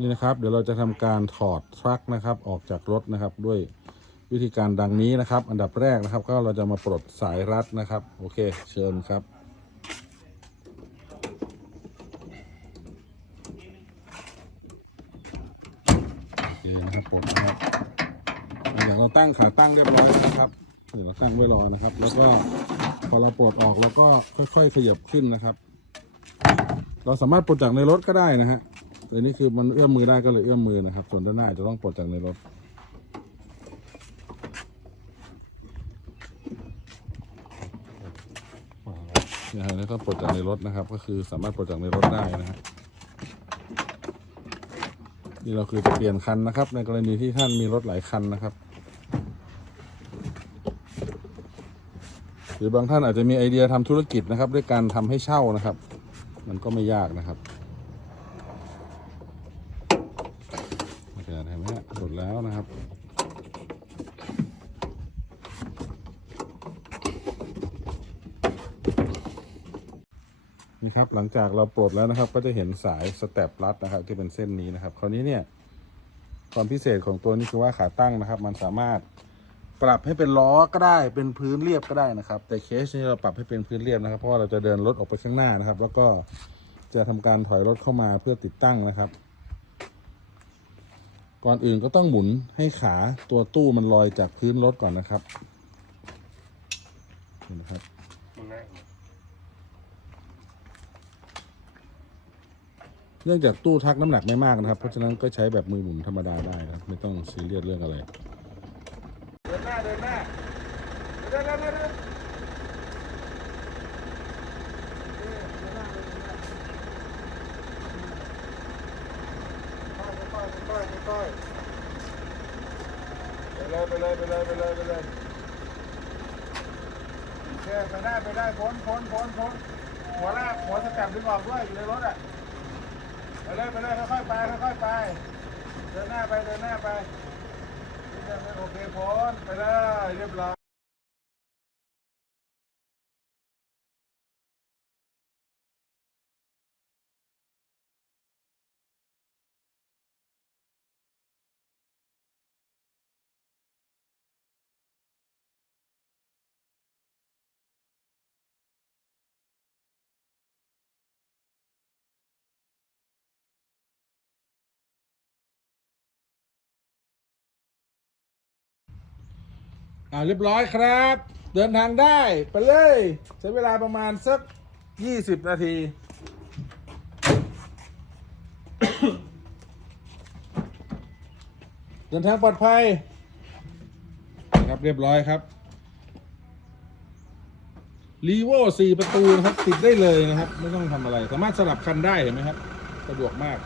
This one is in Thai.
นี่นะครับ เดี๋ยวเราจะทำการถอดทรัคนะครับ ออกจากรถนะครับ ด้วยวิธีการดังนี้นะครับ อันดับแรกนะครับ ก็เราจะมาปลดสายรัดนะครับ โอเค เชิญครับโอเคนะครับปลดนะครับเดี๋ยวเราตั้งขาตั้งเรียบร้อยนะครับเดี๋ยวเราตั้งไว้รอนะครับ แล้วก็พอเราปลดออกแล้วก็ค่อย ๆ ขยับขึ้นนะครับ เราสามารถปลดจากในรถก็ได้นะฮะ แต่นี่คือมันเอื้อมมือได้ก็เลยเอื้อมมือนะครับ ส่วนด้านหน้าจะต้องปลดจากในรถนี่ฮะแล้วก็ปลดจากในรถนะครับ ก็คือสามารถปลดจากในรถได้นะฮะนี่เราคือจะเปลี่ยนคันนะครับ ในกรณีที่ท่านมีรถหลายคันนะครับ หรือบางท่านอาจจะมีไอเดียทำธุรกิจนะครับ ด้วยการทำให้เช่านะครับ มันก็ไม่ยากนะครับ เคเห็นไหมฮะหลุดแล้วนะครับนี่ครับหลังจากเราปลดแล้วนะครับ ก็จะเห็นสายสเต็ปรัดนะครับ ที่เป็นเส้นนี้นะครับ คราวนี้เนี่ยความพิเศษของตัวนี้คือว่าขาตั้งนะครับ มันสามารถปรับให้เป็นล้อก็ได้เป็นพื้นเรียบก็ได้นะครับ แต่เคสนี้เราปรับให้เป็นพื้นเรียบนะครับ เพราะเราจะเดินรถออกไปข้างหน้านะครับ แล้วก็จะทำการถอยรถเข้ามาเพื่อติดตั้งนะครับ ก่อนอื่นก็ต้องหมุนให้ขาตัวตู้มันลอยจากพื้นรถก่อนนะครับเห็นไหมครับเนื่องจากตู้ทักน้ำหนักไม่มากนะครับ เพราะฉะนั้นก็ใช้แบบมือหมุนธรรมดาได้นะครับไม่ต้องซีเรียสเรื่องอะไร เดินหน้าเดินหน้าเดินหน้าเดินหน้าไป เลยไปเลยไปเลยไปเลยไปเลยโอเคไปได้ไปได้พ้นพ้นพ้นพ้นหัวลากหัวสแตปดึงออกด้วยอยู่ในรถอะไปเลยไปเลยค่อยๆไปค่อยๆไปเดินหน้าไปเดินหน้าไปเดินไปโอเคพ้นไปเลยเรียบร้อย อ่าเรียบร้อยครับ เดินทางได้ไปเลย ใช้เวลาประมาณสักยี่สิบนาที เดินทางปลอดภัย ครับเรียบร้อยครับรีโวสี่ประตูนะครับ ติดได้เลยนะครับ ไม่ต้องทำอะไร สามารถสลับคันได้เห็นไหมครับ สะดวกมาก